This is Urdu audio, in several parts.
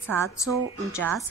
749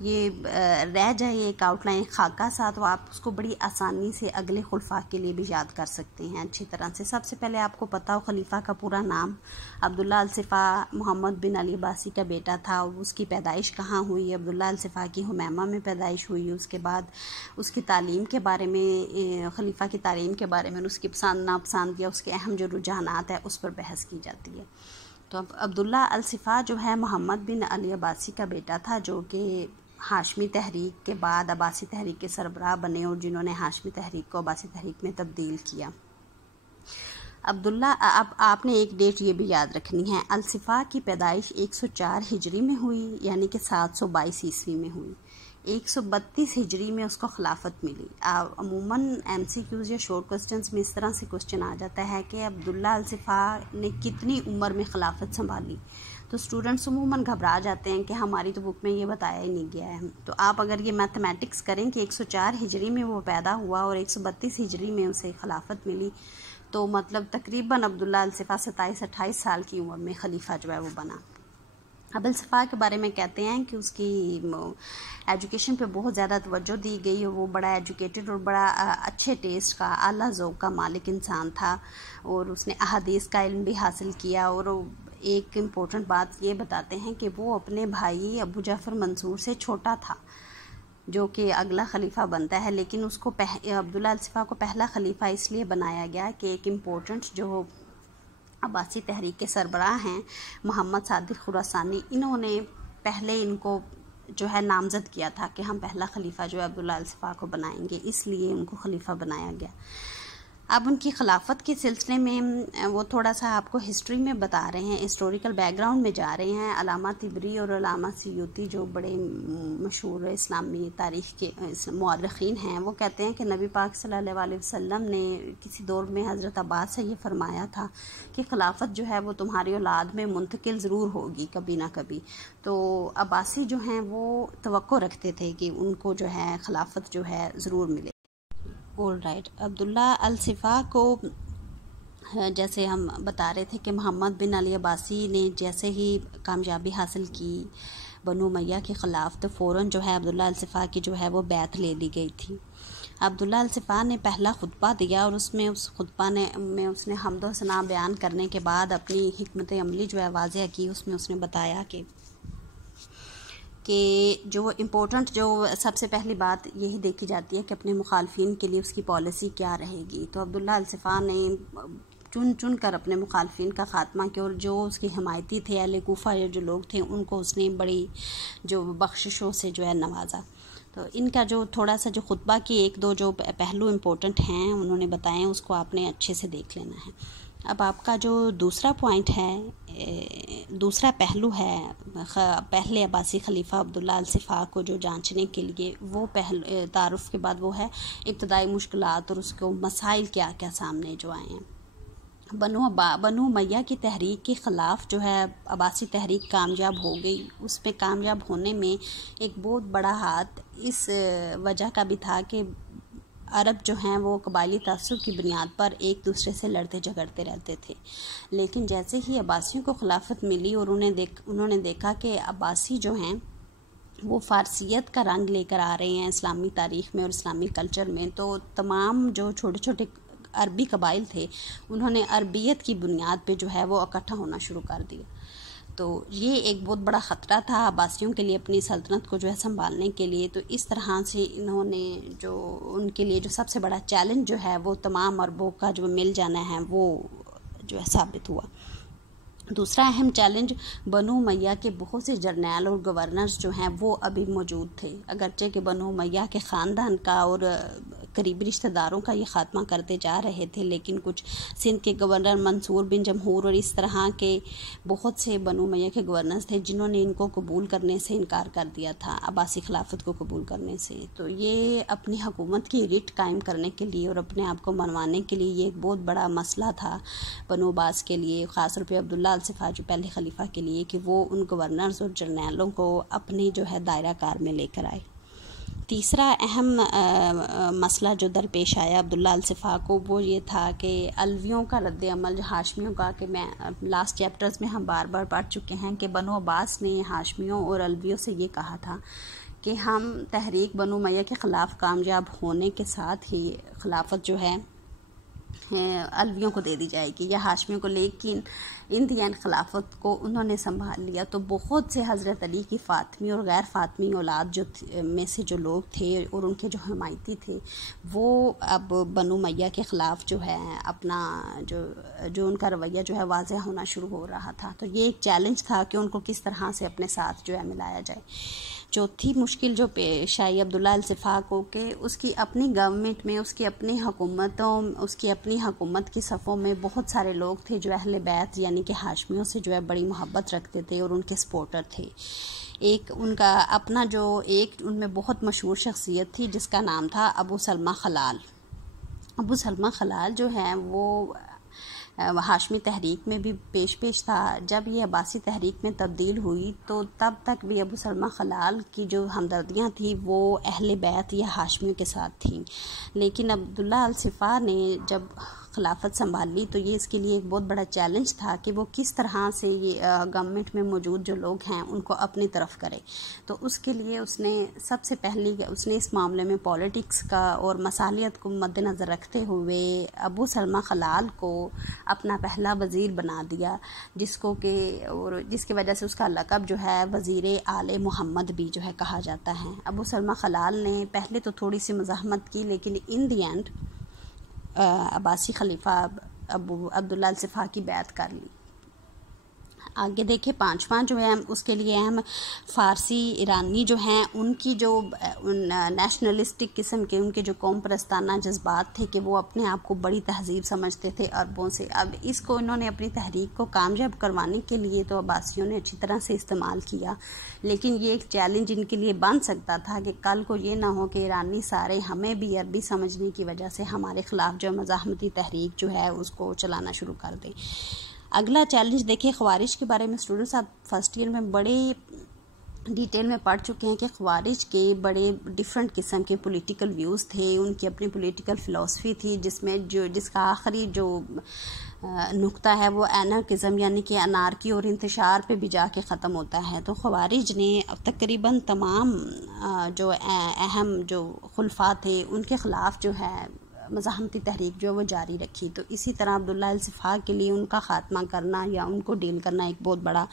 یہ رہ جائے ایک آؤٹ لائن خاکہ سا، تو آپ اس کو بڑی آسانی سے اگلے خلفاء کے لیے بھی یاد کر سکتے ہیں اچھی طرح سے۔ سب سے پہلے آپ کو پتہ ہو خلیفہ کا پورا نام عبداللہ الصفا محمد بن علی عباسی کا بیٹا تھا، اور اس کی پیدائش کہاں ہوئی؟ عبداللہ الصفا کی حمیمہ میں پیدائش ہوئی۔ اس کے بعد اس کی تعلیم کے بارے میں، خلیفہ کی تعلیم کے بارے میں، اس کی پسند ناپسند یا اس کے اہم جو رجحانات ہیں اس پر بحث کی جاتی ہے۔ تو اب عبداللہ الصفا جو ہے محمد بن علی عباسی کا بیٹا تھا، جو کہ ہاشمی تحریک کے بعد عباسی تحریک کے سربراہ بنے، اور جنہوں نے ہاشمی تحریک کو عباسی تحریک میں تبدیل کیا۔ عبداللہ، اب آپ نے ایک ڈیٹ یہ بھی یاد رکھنی ہے، الصفا کی پیدائش 104 ہجری میں ہوئی، یعنی کہ 722 عیسوی میں ہوئی۔ 132 ہجری میں اس کو خلافت ملی۔ عموماً MCQs یا شورٹ کوسچنز میں اس طرح سے کوسچن آ جاتا ہے کہ عبداللہ الصفا نے کتنی عمر میں خلافت سنبھالی، تو اسٹوڈنٹس عموماً گھبرا جاتے ہیں کہ ہماری تو بک میں یہ بتایا ہی نہیں گیا ہے۔ تو آپ اگر یہ میتھمیٹکس کریں کہ 104 ہجری میں وہ پیدا ہوا اور 132 ہجری میں اسے خلافت ملی، تو مطلب تقریباً عبداللہ الصفا 27-28 سال کی عمر میں خلیفہ جو ہے وہ بنا۔ اب الصفا کے بارے میں کہتے ہیں کہ اس کی ایجوکیشن پہ بہت زیادہ توجہ دی گئی، اور وہ بڑا ایجوکیٹڈ اور بڑا اچھے ٹیسٹ کا، اعلیٰ ذوق کا مالک انسان تھا، اور اس نے احادیث کا علم بھی حاصل کیا۔ اور ایک امپورٹنٹ بات یہ بتاتے ہیں کہ وہ اپنے بھائی ابو جعفر منصور سے چھوٹا تھا، جو کہ اگلا خلیفہ بنتا ہے، لیکن اس کو عبداللہ الصفا کو پہلا خلیفہ اس لیے بنایا گیا کہ ایک امپورٹنٹ جو عباسی تحریک کے سربراہ ہیں محمد صادق خراسانی، انہوں نے پہلے ان کو جو ہے نامزد کیا تھا کہ ہم پہلا خلیفہ جو ہے عبداللہ الصفا کو بنائیں گے، اس لیے ان کو خلیفہ بنایا گیا۔ اب ان کی خلافت کے سلسلے میں وہ تھوڑا سا آپ کو ہسٹری میں بتا رہے ہیں، ہسٹوریکل بیک گراؤنڈ میں جا رہے ہیں۔ علامہ طبری اور علامہ سیوطی جو بڑے مشہور اسلامی تاریخ کے مورخین ہیں، وہ کہتے ہیں کہ نبی پاک صلی اللہ علیہ وسلم نے کسی دور میں حضرت عباس سے یہ فرمایا تھا کہ خلافت جو ہے وہ تمہاری اولاد میں منتقل ضرور ہوگی کبھی نہ کبھی۔ تو عباسی جو ہیں وہ توقع رکھتے تھے کہ ان کو جو ہے خلافت جو ہے ضرور ملے۔ آل رائٹ، عبداللہ الصفا کو جیسے ہم بتا رہے تھے کہ محمد بن علی عباسی نے جیسے ہی کامیابی حاصل کی بنو امیہ کے خلاف، تو فوراً جو ہے عبداللہ الصفا کی جو ہے وہ بیعت لے لی گئی تھی۔ عبداللہ الصفا نے پہلا خطبہ دیا، اور اس خطبہ میں اس نے حمد و ثنا بیان کرنے کے بعد اپنی حکمت عملی جو ہے واضح کی۔ اس میں اس نے بتایا کہ جو امپورٹنٹ، جو سب سے پہلی بات یہی دیکھی جاتی ہے کہ اپنے مخالفین کے لیے اس کی پالیسی کیا رہے گی۔ تو عبداللہ الصفا نے چن کر اپنے مخالفین کا خاتمہ کیا، اور جو اس کی حمایتی تھے اہل کوفہ جو لوگ تھے، ان کو اس نے بڑی جو بخششوں سے جو ہے نوازا۔ تو ان کا جو تھوڑا سا جو خطبہ کی ایک دو جو پہلو امپورٹنٹ ہیں انہوں نے بتائے، اس کو آپ نے اچھے سے دیکھ لینا ہے۔ اب آپ کا جو دوسرا پوائنٹ ہے، دوسرا پہلو ہے پہلے عباسی خلیفہ عبداللہ الصفا کو جو جانچنے کے لیے، وہ تعارف کے بعد وہ ہے ابتدائی مشکلات اور اس کو مسائل کیا کیا سامنے جو آئے ہیں۔ بنو امیہ کی تحریک کے خلاف جو ہے عباسی تحریک کامیاب ہو گئی۔ اس پہ کامیاب ہونے میں ایک بہت بڑا ہاتھ اس وجہ کا بھی تھا کہ عرب جو ہیں وہ قبائلی تعصب کی بنیاد پر ایک دوسرے سے لڑتے جھگڑتے رہتے تھے، لیکن جیسے ہی عباسیوں کو خلافت ملی اور انہوں نے دیکھا کہ عباسی جو ہیں وہ فارسیت کا رنگ لے کر آ رہے ہیں اسلامی تاریخ میں اور اسلامی کلچر میں، تو تمام جو چھوٹے چھوٹے عربی قبائل تھے انہوں نے عربیت کی بنیاد پہ جو ہے وہ اکٹھا ہونا شروع کر دیا۔ تو یہ ایک بہت بڑا خطرہ تھا عباسیوں کے لیے اپنی سلطنت کو جو ہے سنبھالنے کے لیے۔ تو اس طرح سے انہوں نے جو ان کے لیے جو سب سے بڑا چیلنج جو ہے وہ تمام عربوں کا جو مل جانا ہے وہ جو ہے ثابت ہوا۔ دوسرا اہم چیلنج، بنو امیہ کے بہت سے جرنیل اور گورنرز جو ہیں وہ ابھی موجود تھے، اگرچہ کہ بنو امیہ کے خاندان کا اور قریبی رشتہ داروں کا یہ خاتمہ کرتے جا رہے تھے، لیکن کچھ سندھ کے گورنر منصور بن جمہور اور اس طرح کے بہت سے بنو امیہ کے گورنرز تھے جنہوں نے ان کو قبول کرنے سے انکار کر دیا تھا، عباسی خلافت کو قبول کرنے سے۔ تو یہ اپنی حکومت کی رٹ قائم کرنے کے لیے اور اپنے آپ کو منوانے کے لیے یہ ایک بہت بڑا مسئلہ تھا بنو عباس کے لیے، خاص طور پہ عبداللہ الصفا جو پہلے خلیفہ کے لیے، کہ وہ ان گورنرز اور جرنیلوں کو اپنی جو ہے دائرہ کار میں لے کر آئے۔ تیسرا اہم مسئلہ جو درپیش آیا عبداللہ الصفا کو وہ یہ تھا کہ علویوں کا رد عمل، ہاشمیوں کا، کہ میں لاسٹ چیپٹرز میں ہم بار بار پڑھ چکے ہیں کہ بنو عباس نے ہاشمیوں اور علویوں سے یہ کہا تھا کہ ہم تحریک بنو امیہ کے خلاف کامیاب ہونے کے ساتھ ہی خلافت جو ہے علویوں کو دے دی جائے گی یا ہاشمیوں کو، لیکن ان دی اینڈ خلافت کو انہوں نے سنبھال لیا. تو بہت سے حضرت علی کی فاطمی اور غیر فاطمی اولاد میں سے جو لوگ تھے اور ان کے جو حمایتی تھے، وہ اب بنو امیہ کے خلاف جو ہے اپنا جو ان کا رویہ جو ہے واضح ہونا شروع ہو رہا تھا. تو یہ ایک چیلنج تھا کہ ان کو کس طرح سے اپنے ساتھ جو ہے ملایا جائے. چوتھی مشکل جو پیش آئی عبداللہ الصفا کو کہ اس کی اپنی گورنمنٹ میں، اس کی اپنی حکومت کی صفوں میں بہت سارے لوگ تھے جو اہل بیت یعنی کہ ہاشمیوں سے جو ہے بڑی محبت رکھتے تھے اور ان کے سپورٹر تھے. ایک ان کا اپنا ایک ان میں بہت مشہور شخصیت تھی جس کا نام تھا ابو سلمہ خلال. ابو سلمہ خلال جو ہے وہ ہاشمی تحریک میں بھی پیش تھا. جب یہ عباسی تحریک میں تبدیل ہوئی تو تب تک بھی ابو سلمہ خلال کی جو ہمدردیاں تھیں وہ اہل بیت یا ہاشمیوں کے ساتھ تھیں. لیکن عبداللہ الصفا نے جب خلافت سنبھال لی تو یہ اس کے لیے ایک بہت بڑا چیلنج تھا کہ وہ کس طرح سے یہ گورنمنٹ میں موجود جو لوگ ہیں ان کو اپنی طرف کرے. تو اس کے لیے اس نے سب سے پہلے اس معاملے میں پالیٹکس کا اور مصالحت کو مد نظر رکھتے ہوئے ابو سلمہ خلال کو اپنا پہلا وزیر بنا دیا، جس کی وجہ سے اس کا لقب جو ہے وزیر آل محمد بھی جو ہے کہا جاتا ہے. ابو سلمہ خلال نے پہلے تو تھوڑی سی مزاحمت کی، لیکن ان دی اینڈ عباسی خلیفہ عبداللہ الصفا کی بیعت کر لی. آگے دیکھیں پانچواں جو ہے اس کے لیے اہم فارسی ایرانی جو ہیں ان کی جو نیشنلسٹک قسم کے ان کے جو قوم پرستانہ جذبات تھے کہ وہ اپنے آپ کو بڑی تہذیب سمجھتے تھے عربوں سے. اب اس کو انہوں نے اپنی تحریک کو کامیاب کروانے کے لیے تو عباسیوں نے اچھی طرح سے استعمال کیا، لیکن یہ ایک چیلنج ان کے لیے بن سکتا تھا کہ کل کو یہ نہ ہو کہ ایرانی سارے ہمیں بھی عربی سمجھنے کی وجہ سے ہمارے خلاف جو مزاحمتی تحریک جو ہے اس کو چلانا شروع کر دیں. اگلا چیلنج دیکھیں خوارج کے بارے میں. اسٹوڈنٹس آپ فرسٹ ایئر میں بڑے ڈیٹیل میں پڑھ چکے ہیں کہ خوارج کے بڑے ڈیفرنٹ قسم کے پولیٹیکل ویوز تھے، ان کی اپنی پولیٹیکل فلسفی تھی جس کا آخری جو نقطہ ہے وہ اینارکزم یعنی کہ انارکی اور انتشار پہ بھی جا کے ختم ہوتا ہے. تو خوارج نے تقریباً تمام جو اہم جو خلفاء تھے ان کے خلاف جو ہے مزاحمتی تحریک جو ہے وہ جاری رکھی. تو اسی طرح عبداللہ الصفا کے لیے ان کا خاتمہ کرنا یا ان کو ڈیل کرنا ایک بہت بڑا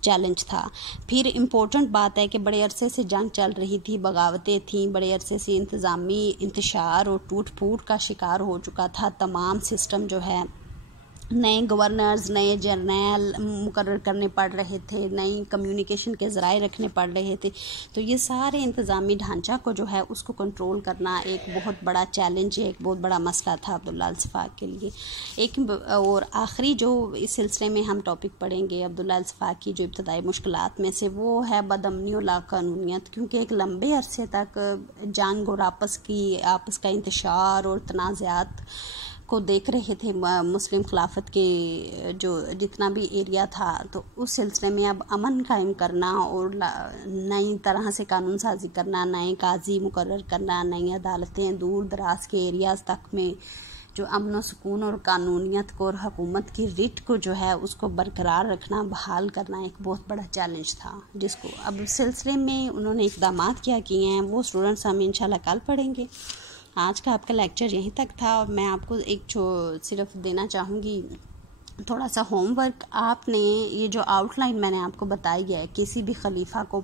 چیلنج تھا. پھر امپورٹنٹ بات ہے کہ بڑے عرصے سے جنگ چل رہی تھی، بغاوتیں تھیں، بڑے عرصے سے انتظامی انتشار اور ٹوٹ پھوٹ کا شکار ہو چکا تھا. تمام سسٹم جو ہے نئے گورنرز، نئے جرنیل مقرر کرنے پڑ رہے تھے، نئی کمیونیکیشن کے ذرائع رکھنے پڑ رہے تھے. تو یہ سارے انتظامی ڈھانچہ کو جو ہے اس کو کنٹرول کرنا ایک بہت بڑا چیلنج، ایک بہت بڑا مسئلہ تھا عبداللہ الصفا کے لیے. ایک اور آخری جو اس سلسلے میں ہم ٹاپک پڑھیں گے عبداللہ الصفا کی جو ابتدائی مشکلات میں سے، وہ ہے بدامنی و لاقانونیت. کیونکہ ایک لمبے عرصے تک جنگ اور آپس کا انتشار اور تنازعات کو دیکھ رہے تھے مسلم خلافت کے جو جتنا بھی ایریا تھا. تو اس سلسلے میں اب امن قائم کرنا اور نئی طرح سے قانون سازی کرنا، نئے قاضی مقرر کرنا، نئی عدالتیں دور دراز کے ایریاز تک میں جو امن و سکون اور قانونیت کو اور حکومت کی ریٹ کو جو ہے اس کو برقرار رکھنا، بحال کرنا ایک بہت بڑا چیلنج تھا، جس کو اب سلسلے میں انہوں نے اقدامات کیا کیے ہیں وہ اسٹوڈنٹس ہم انشاءاللہ کل پڑھیں گے. آج کا آپ کا لیکچر یہیں تک تھا. اور میں آپ کو ایک صرف دینا چاہوں گی تھوڑا سا ہوم ورک. آپ نے یہ جو آؤٹ لائن میں نے آپ کو بتائی ہے کسی بھی خلیفہ کو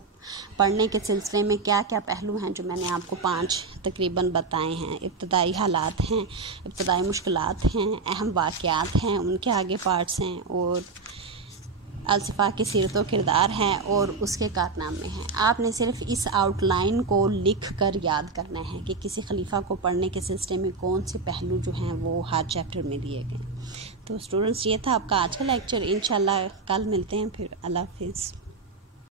پڑھنے کے سلسلے میں کیا کیا پہلو ہیں جو میں نے آپ کو 5 تقریباً بتائے ہیں. ابتدائی حالات ہیں، ابتدائی مشکلات ہیں، اہم واقعات ہیں، ان کے آگے پارٹس ہیں، اور الصفا کی سیرت و کردار ہے اور اس کے کارنامے ہیں. آپ نے صرف اس آؤٹ لائن کو لکھ کر یاد کرنا ہے کہ کسی خلیفہ کو پڑھنے کے سلسلے میں کون سے پہلو جو ہیں وہ ہر چیپٹر میں دیے گئے. تو اسٹوڈنٹس یہ تھا آپ کا آج کا لیکچر. انشاءاللہ کل ملتے ہیں پھر. اللہ حافظ.